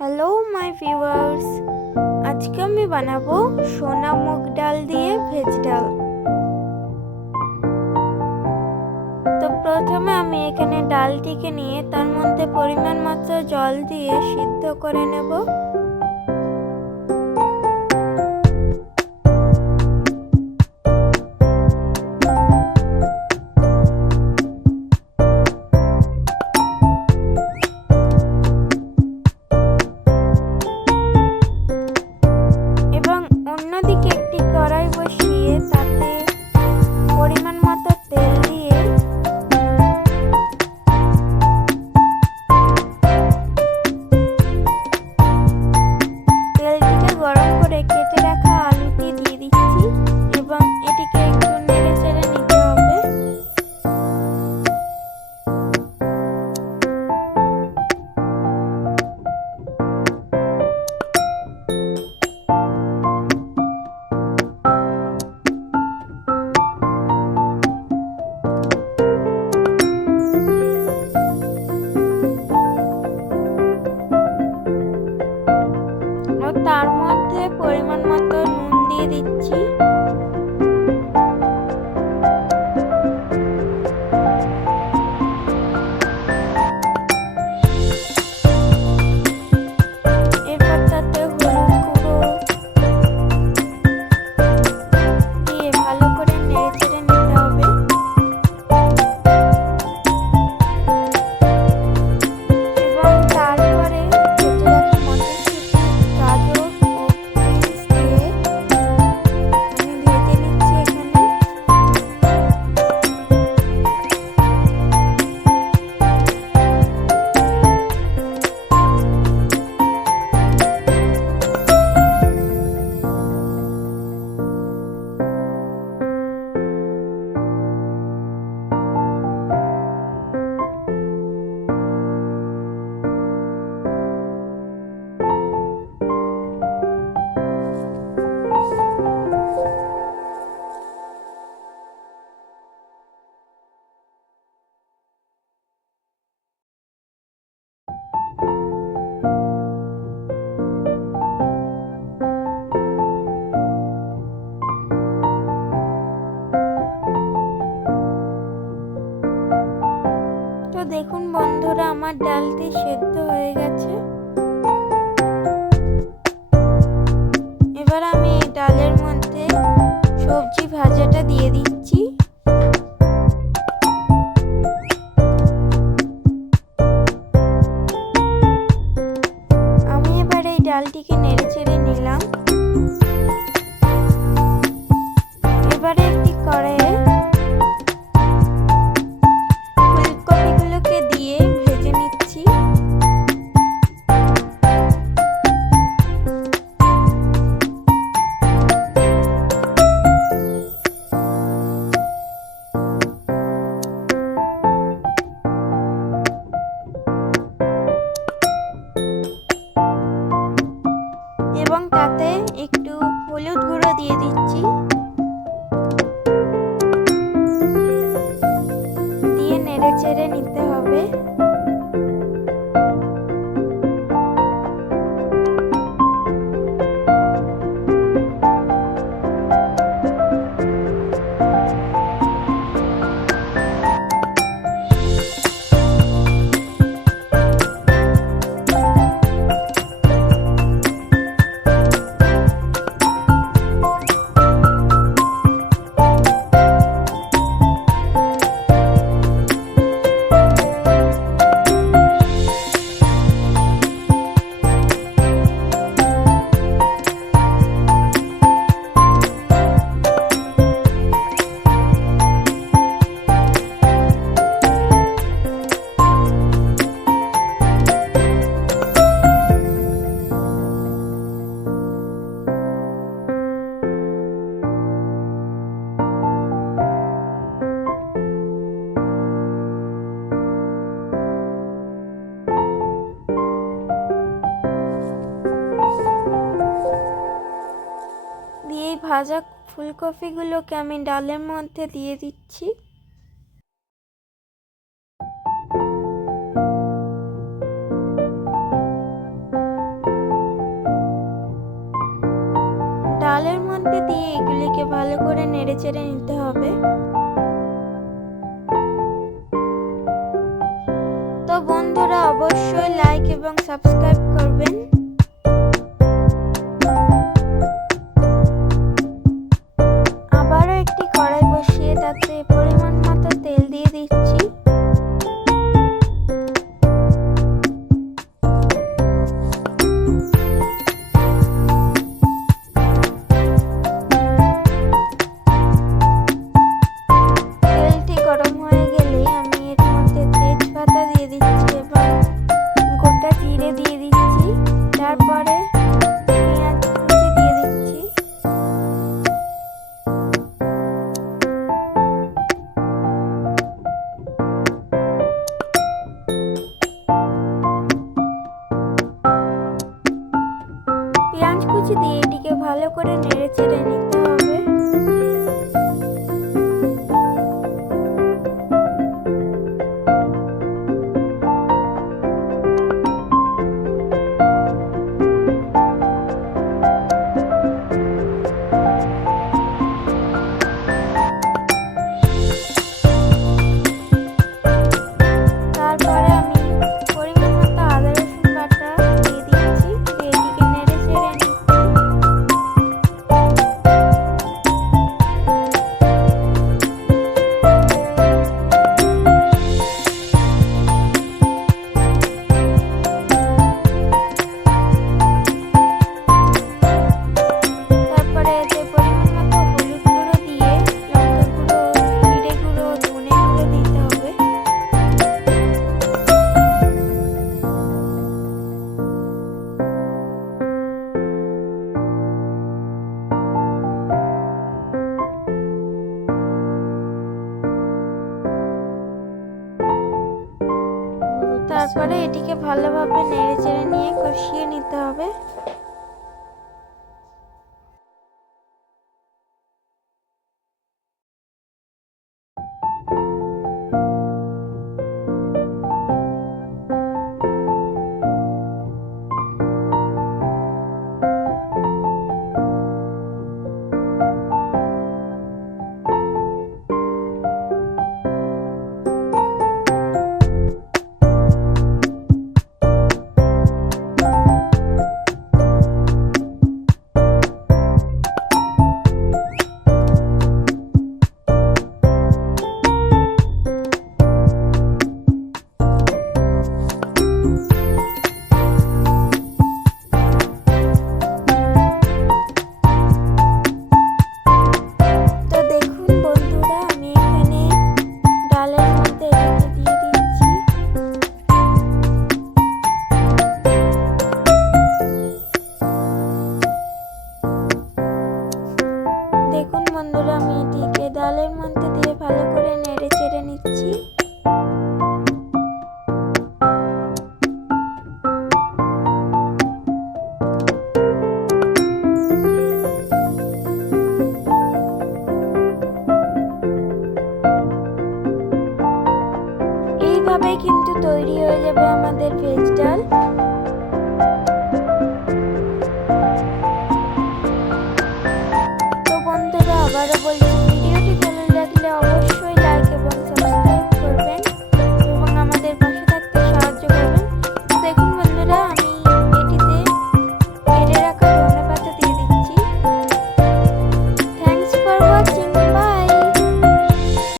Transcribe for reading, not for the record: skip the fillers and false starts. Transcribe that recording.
Hello my viewers, আজকে আমি বানাবো সোনা মুগ ডাল দিয়ে ভেজ ডাল। তো প্রথমে আমি এখানে ডালটিকে নিয়ে তার মধ্যে পরিমাণ মতো জল দিয়ে সিদ্ধ করে নেব। এবং অন্যদিকে একটি কড়াই বসিয়ে তাতে পরিমাণ মতো তেল দিয়ে তেলটিকে গরম করে কেটে রাখা আলুটি দিয়ে দিচ্ছি এবং এটিকে একটু নেড়ে চেড়ে নিতে হবে। তার মধ্যে পরিমাণ মতো নুন দিয়ে দিচ্ছি। এরপর তাতে হলুদ গুঁড়ো দিয়ে ভালো করে নেড়ে চেড়ে নিতে হবে। এবং তারপরে কেটে রাখা মটরশুঁটি, গাজর ও বিনস দিয়ে আমি ভেজে নিচ্ছি এখানে। তো দেখুন বন্ধুরা, আমার ডালটি সেদ্ধ হয়ে গেছে। এবার আমি এই ডালের মধ্যে সবজি ভাজাটা দিয়ে দিচ্ছি। আমি এবার এই ডালটিকে নেড়ে চেড়ে নিলাম। এবারে একটি কড়াইয়ে ফুলকপিগুলোকে দিয়ে ভেজে নিচ্ছি। এবং তাতে একটু হলুদ গুঁড়ো দিয়ে দিচ্ছি, দিয়ে নেড়ে চেড়ে নিতে হবে। দিয়ে ভাজা ফুলকপিগুলোকে আমি ডালের মধ্যে দিয়ে দিচ্ছি। এটিকে ভালো করে নেড়েচেড়ে নিতে হবে। তো বন্ধুরা অবশ্যই লাইক এবং সাবস্ক্রাইব করবেন। আবারও একটি কড়াই বসিয়ে তাতে পরিমাণ মতো তেল দিয়ে দিচ্ছি। তেলটি গরম হয়ে গেলেই আমি এর মধ্যে তেজপাতা দিয়ে দিচ্ছি এবং গোটা জিরে দিয়ে দিচ্ছি। তারপরে পেঁয়াজ কুচি দিয়ে দিচ্ছি। পেঁয়াজ কুচি দিয়ে এটিকে ভালো করে নেড়েচেড়ে নিতে হবে। তারপরে আমি পরিমাণ মতো আদা রসুন বাটা দিয়ে দিচ্ছি। এটিকে নেড়ে চেড়ে নিচ্ছি। তারপরে এতে পরিমাণ মতো হলুদ গুঁড়ো দিয়ে লঙ্কা গুঁড়ো, জিরে গুঁড়ো, ধনে গুঁড়ো দিতে হবে। তারপরে এটিকে ভালোভাবে নেড়েচেড়ে নিয়ে কষিয়ে নিতে হবে।